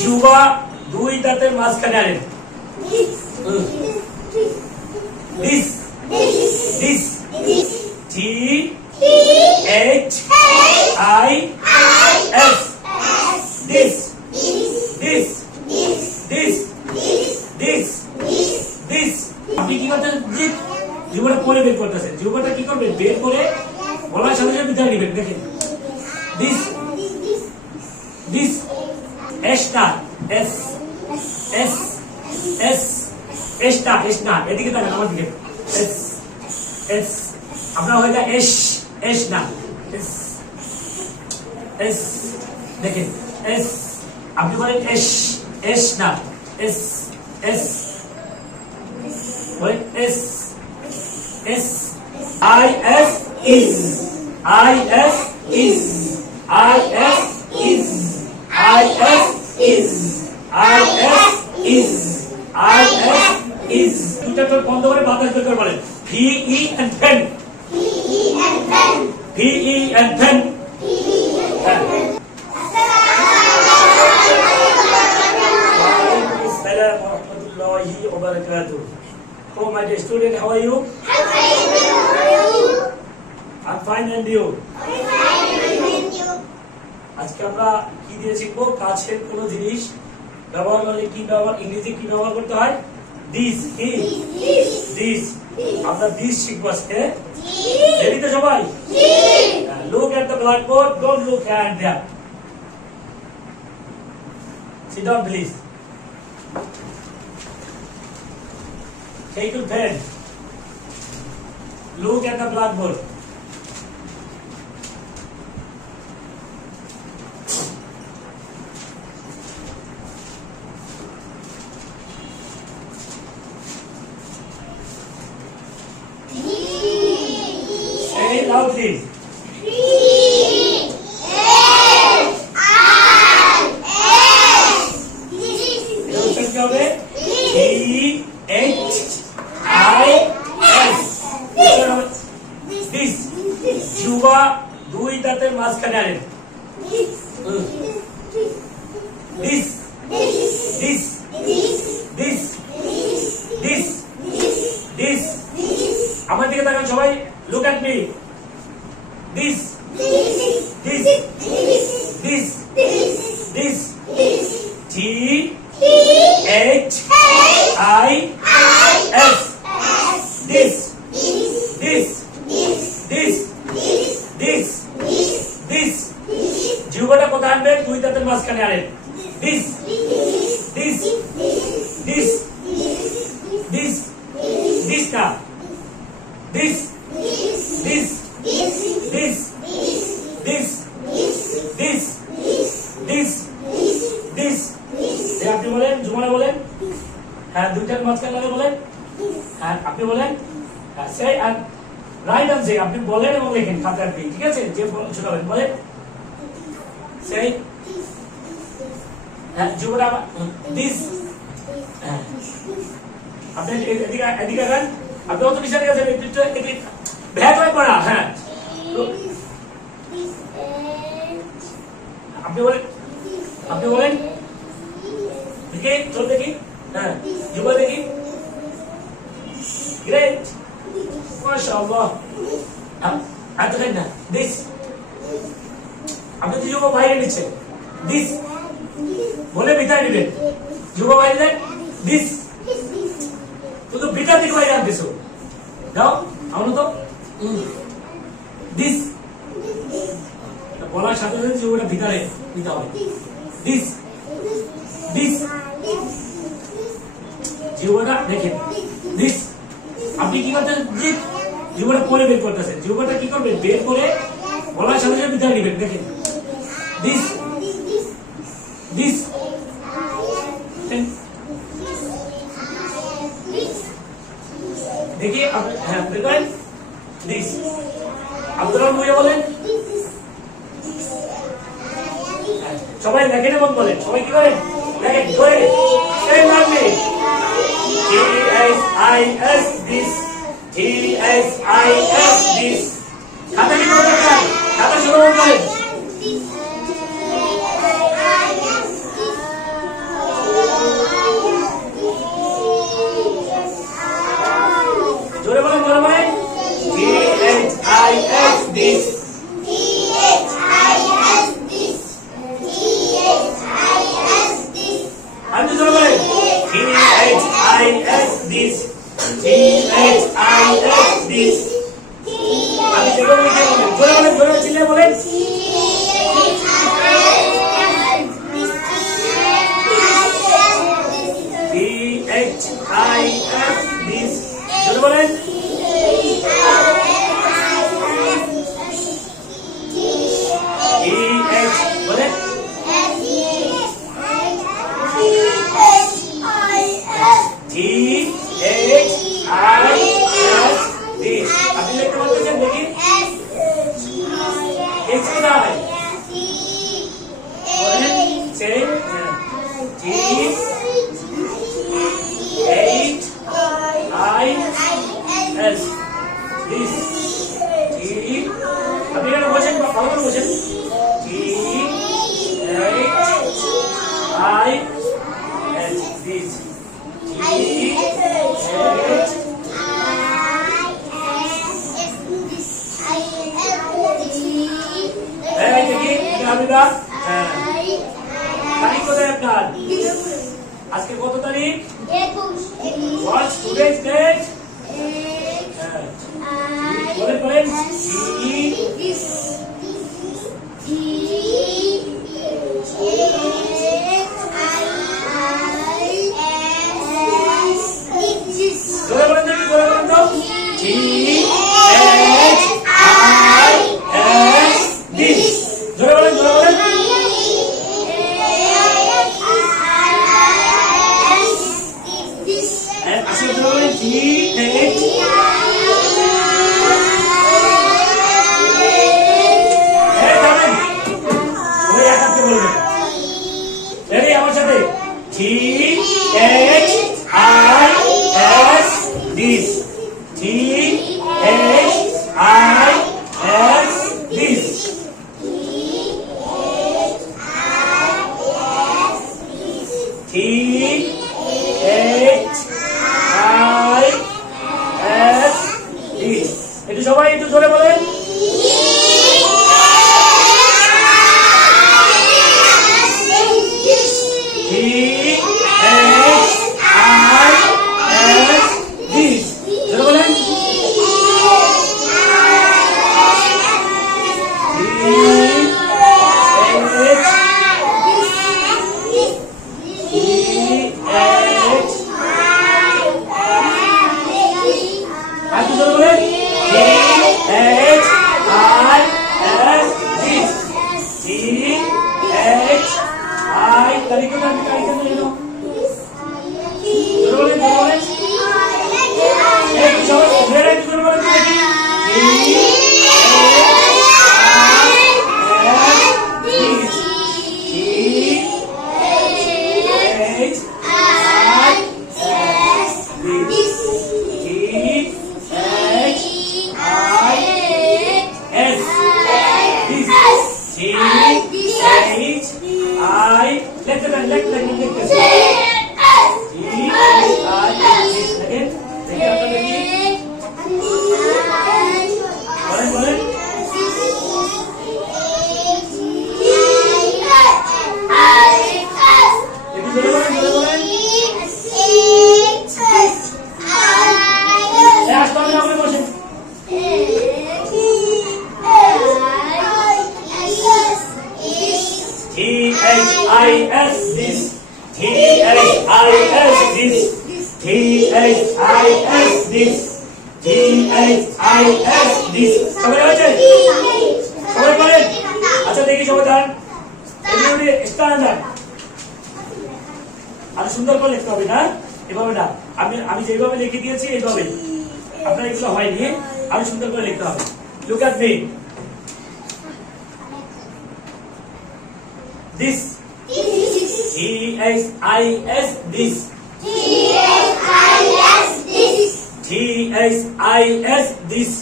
যুবা দুই দাঁতের মাঝখানে আনেন। This this T H I S this this this this this. আপনি কি করতেছেন? যুবাটা পরে বের করতেছেন। যুবাটা কি করবেন? বের করে বলার সাথে সাথে ভিতরে নিবেন। দেখেন দিস দিস এস না এস এস এস এস না এস না, এদিকে তাকান আমার দিকে। এস এস আপনার হয়ে যায় এস এস না এস এস। দেখেন এস আপনি বলেন এস এস না এস এস বলেন S S I S is I S is I S is I S is I S is I S is. দুইটা ঠোঁট বন্ধ করে বাতাস বের করে বলেন ভি ই এন্ড ফেন ভি ই এন্ড ফেন ভি ই এন্ড ফেন। Assalamu warahmatullahi wabarakatuh. Oh my dear student, how are you? I'm fine and you? I'm fine and you? আজকে আমরা কি দিয়ে শিখবো? কাছের কোন জিনিস ব্যবহার করলে কি ব্যবহার, ইংরেজি কি ব্যবহার করতে হয়? দিস কি দিস। আমরা দিস শিখবো আজকে। রেডি তো সবাই? Look at the blackboard, don't look at them. Sit down please. Take your pen. Look at the blackboard. Say it loudly. যুবা দুই দাঁতের মাঝখানে আনেন। This this this this this. আমার দিকে তাকান সবাই। Look at me. This this this this T H I S this this this this this. যুবাটা কোথায় আনবেন? দুই দাঁতের মাঝখানে আনেন। This this this this this না this this this this this this this. আপনি বলেন, জুমানে বলেন। হ্যাঁ, দুইটার মাঝখানে লাগে বলেন। হ্যাঁ, আপনি বলেন। হ্যাঁ, সেই আর রাইট আনসার আপনি বলেন এবং লেখেন খাতার দিকে, ঠিক আছে? যে শোনাবেন বলেন সেই। হ্যাঁ, যুবরা দিস। হ্যাঁ, আপনি এদিকে এদিকে আগান। আপনি অত পিছনে গেছেন, একটু ভ্যাট হয় পড়া। হ্যাঁ, আপনি বলেন, আপনি বলেন দেখি চল দেখি। হ্যাঁ, যুবা দেখি। গ্রেট, মাশাআল্লাহ। হ্যাঁ, আর দেখেন না দিস। আপনি যুবা বাইরে নিচ্ছেন। দিস বলে ভিতরে নেবেন। যুবা বাইরে দিস। তো ভিতর দিকে বাইরে আনতেছো। যাও আমরা তো দিস বলার সাথে সাথে যুবাটা ভিতরে নিতে হবে। দিস দিস যুবাটা দেখেন। দিস আপনি কি করতেছেন? যুবাটা পরে বের করতেছেন। যুবাটা কি করবেন? বের করে বলার সাথে সাথে ভিতরে নেবেন। দেখেন দিস দিস দেখি। হ্যাঁ, বের করেন দিস। আব্দুর রহমান ভুইয়া বলেন। সবাই লেখেন এবং বলেন। সবাই কি করেন? লেখেন করে এই নামে TSIS দিস TSIS দিস। খাতা কি করবেন? খাতা শুরু করেন। I-S, this. জোরে বলেন। E-H, বলেন। T-H-I-S, this. আপনি লিখতে পারতেছেন দেখি? H কি দাঁড়ায়? বলেন, say, T-H-I-S, this. আপনি এখানে বসেন, ভালো করে বসেন। T-H-I-S, this. তারিখ কোথায় আপনার? আজকে কত তারিখ? 21। What's today's date? বলেন বলেন। জোরে বলেন দেখি, জোরে বলেন তো। T-H-I-S, this. জোরে বলেন, জোরে বলেন। আসলে জোরে বলেন। T-H T-H-I-S, this. T-H-I-S, this. T-H-I-S, this. একটু সবাই একটু জোরে বলেন। T-H-I-S, this. T-H-I-S, this. T-H-I-S, this. T-H-I-S, this. সবাই আছে? সবাই বলেন। আচ্ছা দেখি সবাই দাঁড়ান। এগুলো স্টান যান। আর সুন্দর করে লিখতে হবে না, এভাবে না। আমি যেভাবে লিখে দিয়েছি এইভাবে। আপনার এগুলো হয়নি, আমি সুন্দর করে লিখতে হবে। Look at me. This. T-H-I-S, this. T-H-I-S, this. T-H-I-S, this.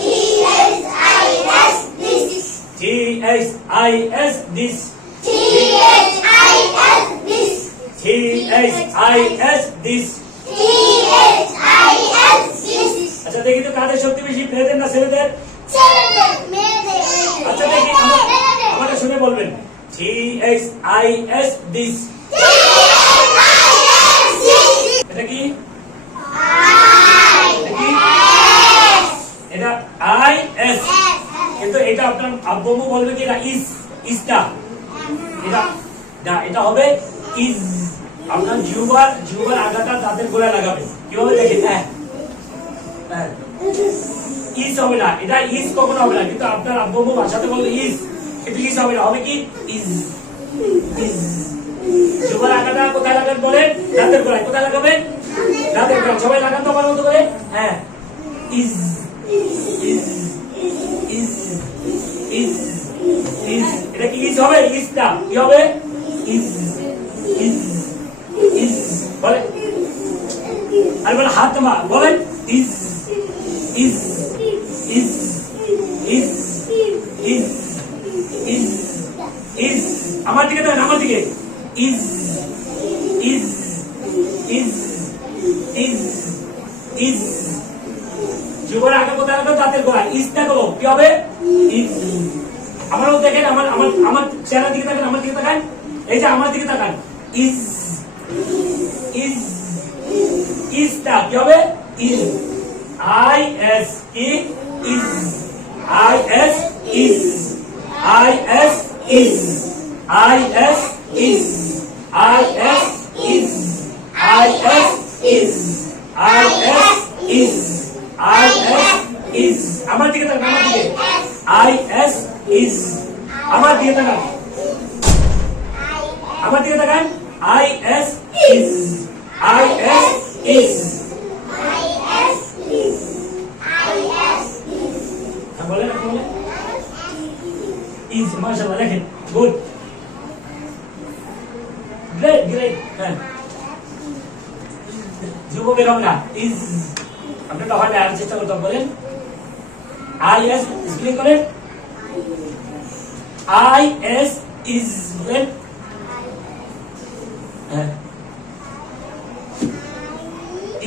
T-H-I-S, this. T-H-I-S, this. T-H-I-S, this. T-H-I-S, this. T-H-I-S, this. আচ্ছা দেখি তো কাদের শক্তি বেশি, মেয়েদের না ছেলেদের? মেয়েদের। আচ্ছা দেখি আমাকে শুনে বলবেন। T-H-I-S, this. এটা কি? এটা I-S, কিন্তু এটা আপনার আব্বু বলবে কি এটা ইস, ইসটা এটা না, এটা হবে ইজ, আপনার জিহ্বার আগাটা দাঁতের গোড়ায় লাগাবেন কিভাবে দেখেন হ্যাঁ ইস হবে না এটা ইস কখনো হবে না কিন্তু আপনার আব্বু ভাষাতে বলতে ইস কিন্তু ইস হবে না হবে কি ইজ ইজ জিহ্বার আগাটা কোথায় লাগাবেন বলেন দাঁতের গোড়ায় কোথায় লাগাবেন দাঁতের গোড়ায় সবাই লাগান তো আমার মতো করে হ্যাঁ is is is is is এটা কি ইজ হবে ইজ না কি হবে ইজ ইজ ইজ বলে আর বলে হাত মা বলেন is is is is is is is আমার দিকে দেখেন আমার দিকে is is is is is জীবনে আগে কোথায় লাগবে দাঁতের গোড়ায় ইজ না করো কি হবে ইজ আমারও দেখেন আমার আমার আমার চেহারার দিকে তাকান আমার দিকে তাকান এই যে আমার দিকে তাকান ইজ ইজ ইজ টা কি হবে ইজ আই এস কি is I S is I S is I S is I S is I S is I S is I S is আমার দিকে তাকান আমার দিকে আই এস ইজ আমার দিকে তাকান আমার দিকে তাকান I S is I S is বলেন বলেন ইজ মাশাআল্লাহ দেখেন গুড গ্রেট গ্রেট হ্যাঁ যুব বের হবে না ইজ আপনি তো হয় না আর চেষ্টা করতে বলেন আই এস স্পেলিং করেন আই এস ইজ বলেন হ্যাঁ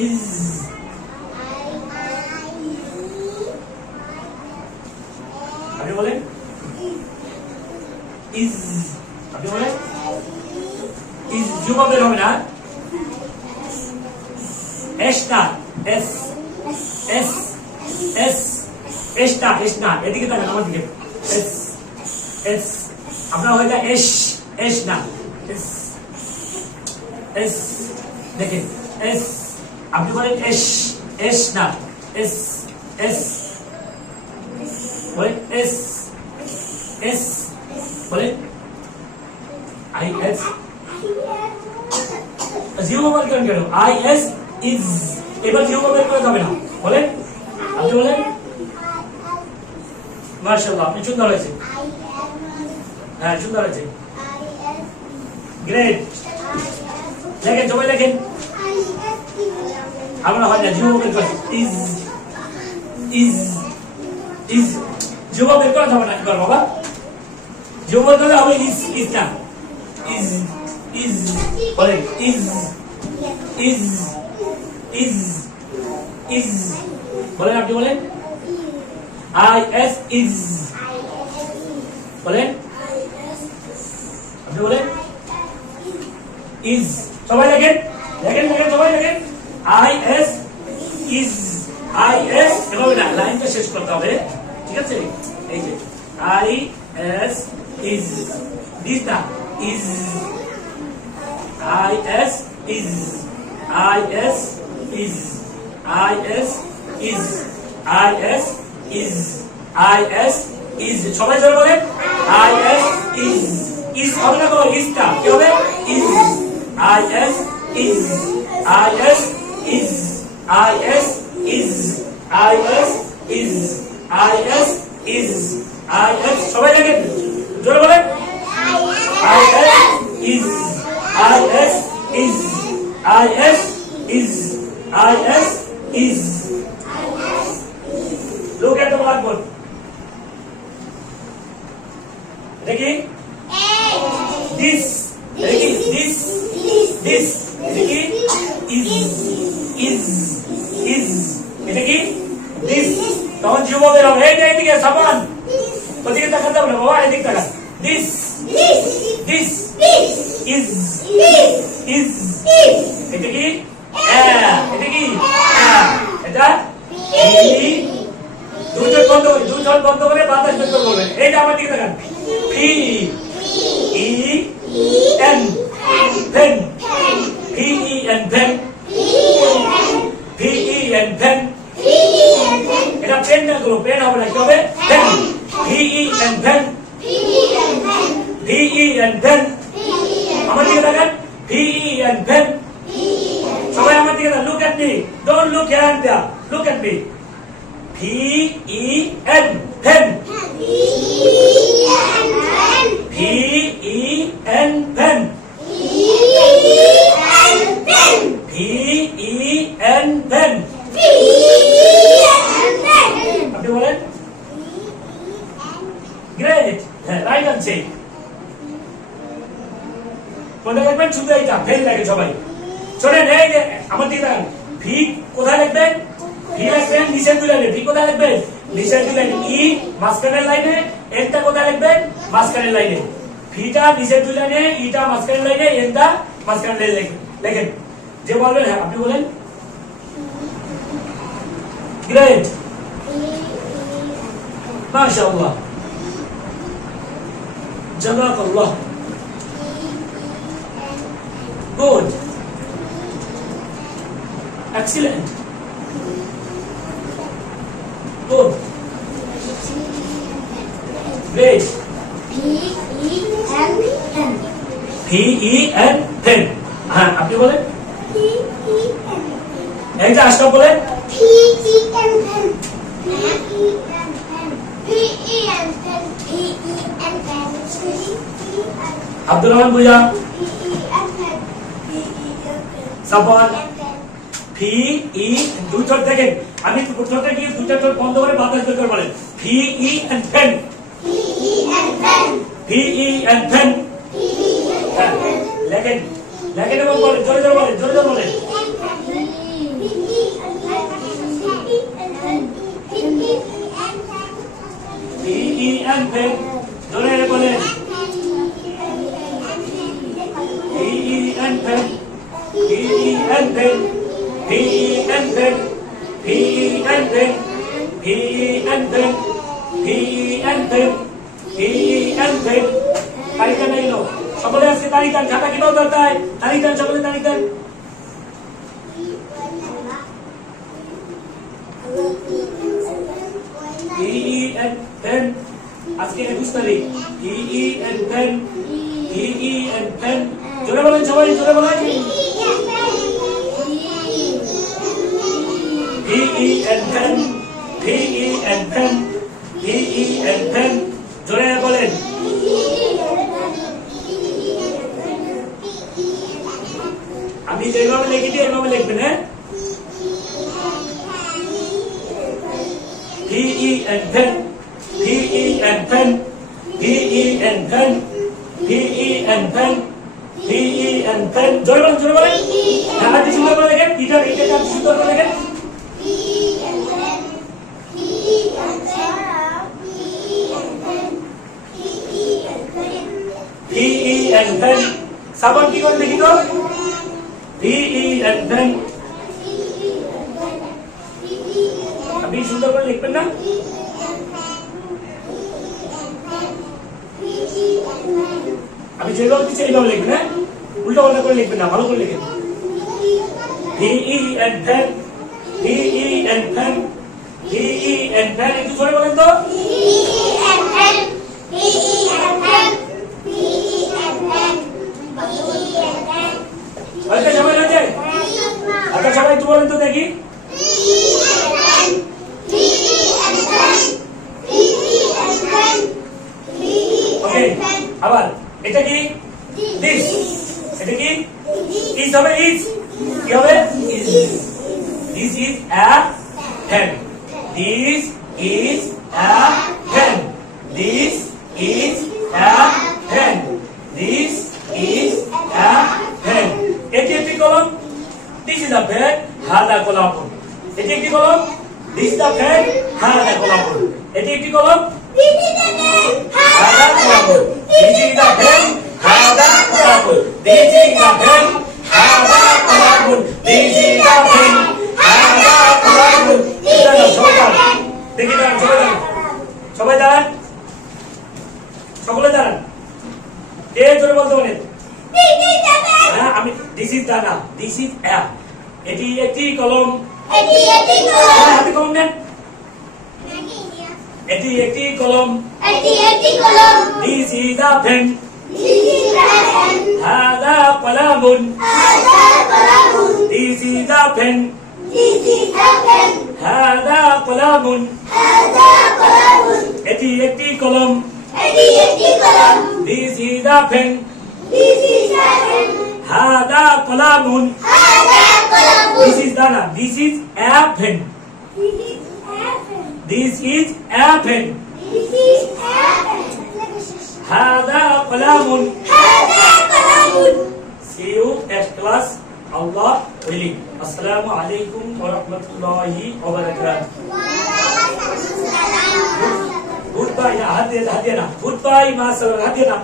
ইজ আপনি বলেন ইজ আপনি বলেন ইজ যুব বের হবে না এস না এস এস এস এস না এস না এদিকে তাকান আমার দিকে এস এস আপনার হয়ে যায় এস এস না এস এস দেখেন এস আপনি বলেন এস এস না এস এস বলেন এস এস বলেন আই এস জিরো মোবাইল করেন কেন আই এস ইজ এবার জিরো মোবাইল করে যাবে না বলেন আপনি বলেন মাশাআল্লাহ আপনি সুন্দর হয়েছে হ্যাঁ সুন্দর হয়েছে গ্রেট লেখেন সবাই লেখেন আমরা হয় না জিরো মোবাইল করে is is is zero mobile করে যাবে না কি করবো বাবা জিরো মোবাইল করে হবে ইজ ইজ না ইজ ইজ বলেন ইজ ইজ ইজ ইজ বলেন আপনি বলেন আই এস ইজ বলেন আপনি বলেন ইজ সবাই লেখেন লেখেন লেখেন সবাই লেখেন I S is I S এভাবে না লাইনটা শেষ করতে হবে ঠিক আছে এই যে আই এস ইজ দিস না is I S is I S is I S is I S is I S is সবাই জোরে বলেন আই এস ইজ হবে না গো ইজটা কি হবে is I S is I S is I S is I S is I S is I S সবাই লেখেন জোরে বলেন I S is I S is I S is I S is Look at the blackboard. देखिए this देखिए this देखिए is देखिए this कौन जीवो में रहो है नहीं दिखे सामान तो दिखे तक खत्म ना बाबा ये दिखता है this is देखिए देखिए এটা দুজন বন্ধ করে বাতাস বের করে বলবেন এইটা আমার দিকে তাকান P E N pen and pen. সবাই আমার দিকে তাকান, look at me. Don't look here and there. Look at me. P-E-N, pen. P-E-N, pen. P-E-N, pen. আপনি বলেন? Great. Right answer. কোনটা লিখবেন? শুধু এইটা ফেল লাগে সবাই। শোনেন, এই যে আমার দিকে তাকান, ভি কোথায় লিখবেন? ভি লিখবেন নিচের দুই লাইনে। ভি কোথায় লিখবেন? নিচের দুই লাইনে। ই মাঝখানের লাইনে। এনটা কোথায় লিখবেন? মাঝখানের লাইনে। ভিটা নিচের দুই লাইনে, ইটা মাঝখানের লাইনে, এনটা মাঝখানের লাইনে লেখেন। যে বলবেন হ্যাঁ আপনি বলেন। গ্রেট, মাশাআল্লাহ, জাযাকাল্লাহ, good, excellent, good, great. P-E-N, pen. হ্যাঁ আপনি বলেন। একটা আশরাফ বলেন। P-E-N, pen. Abdur Rahman Bhuiyan. Safwan. P-E, দুই ঠোঁট দেখেন, আমি ঠোঁটে গিয়ে দুইটা ঠোঁট বন্ধ করে বাতাস বের করে বলেন। P-E-N, pen. P-E-N, pen. লেখেন, লেখেন এবং বলেন, জোরে জোরে বলেন, জোরে জোরে বলেন। P-E-N, pen. জোরে বলেন। P-E-N, pen. P-E-N, pen. P-E-N, pen. P-E-N, pen. P-E-N, pen. P-E-N, pen. P-E-N, pen. তারিখ নাই লো সকলে আজকে তারিখ দেন, খাতা কিভাবে দরকার? তারিখ দেন, সকলে তারিখ দেন। P-E-N, pen. আজকে 21 তারিখ। P-E-N, pen. P-E-N, pen. জোরে বলেন সবাই, জোরে বলেন। P-E-N, pen. P-E-N, pen. P-E-N, pen. জোরে বলেন। আমি যেভাবে লিখেছি এভাবে লিখবেন। হ্যাঁ, P-E-N, pen. P-E-N, pen. P-E-N, pen. P-E-N, pen. P-E-N, pen. জোরে বলেন, জোরে বলেন। হ্যাঁ, হাতে সুন্দর করে লেখেন। এটা এটা সুন্দর করে লেখেন। P-E-N, pen. সাবান কি করে লিখি তো? P-E-N, pen. আপনি সুন্দর করে লিখবেন না? আমি যেভাবে দিচ্ছি এইভাবে লিখবেন। হ্যাঁ, উল্টো পাল্টা করে লিখবেন না, ভালো করে লিখেন। P-E-N, pen. P-E-N, pen. P-E-N, pen. একটু জোরে বলেন তো। P-E-N, pen. P-E-N, pen. P-E-N, pen. P-E-N, pen. আচ্ছা সবাই আছে? আচ্ছা সবাই একটু বলেন তো দেখি। P-E-N, pen. P-E-N, pen. P-E-N, pen. ওকে, P-E-N, pen. আবার এটা কি? দিস। এটা কি? ইজ হবে, ইজ। কি হবে? Is. This is a pen. This is a pen. This is a pen. This is a pen. এটি একটি কলম। This is a pen. হাদা কলম। এটি একটি কলম। This is a pen. হাদা কলম। এটি একটি কলম। This is a pen. হাদা কলম। This is a pen. হাদা কলম। This is a pen. হাদা কলম। This is a pen. হাদা কলম। সবাই দাঁড়ান, দেখি দাঁড়ান, সবাই দাঁড়ান, সবাই দাঁড়ান, সকলে দাঁড়ান। কে জোরে বলতে পারেন? This is a pen. হ্যাঁ, আমি দিস ইজ না, দিস ইজ অ্যা। এটি একটি কলম। এটি একটি হ্যাঁ, কলম। হাতে কলম নেন। এটি একটি কলম। এটি একটি কলম। This is a pen. This is a pen. হাদা কলামুন। হাদা pen. This is a pen. هذا قلم. هذا قلم. এটি একটি কলম। এটি একটি কলম। This is a pen. This is a pen. هذا قلم. هذا قلم. This is Dana. This is a pen. This is a pen. This is a pen. This is a pen. هذا قلم. هذا قلم. See you next class. Allah willing. Assalamu alaikum wa rahmatullahi wa barakatuh. Goodbye. Hadiya. Goodbye. Ma salam. Hadiya.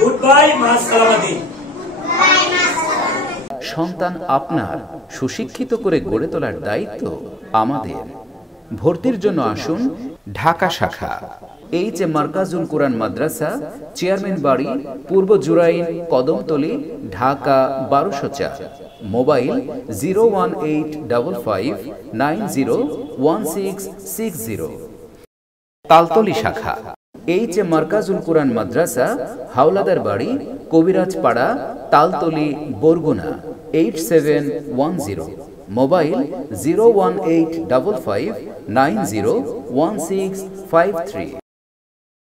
Goodbye. Ma salamati. সন্তান আপনার সুশিক্ষিত করে গড়ে তোলার দায়িত্ব আমাদের। ভর্তির জন্য আসুন ঢাকা শাখা H A Markazul Quran Madrasa, chairman বাড়ি, পূর্ব জুরাইন, কদমতলী, ঢাকা ১২০৪। মোবাইল 01855901660। তালতলী শাখা এইচ এ মার্কাজুল কোরআন মাদ্রাসা, হাওলাদার বাড়ি, কবিরাজ পাড়া, তালতলী, বরগুনা 8710। মোবাইল 01855901653।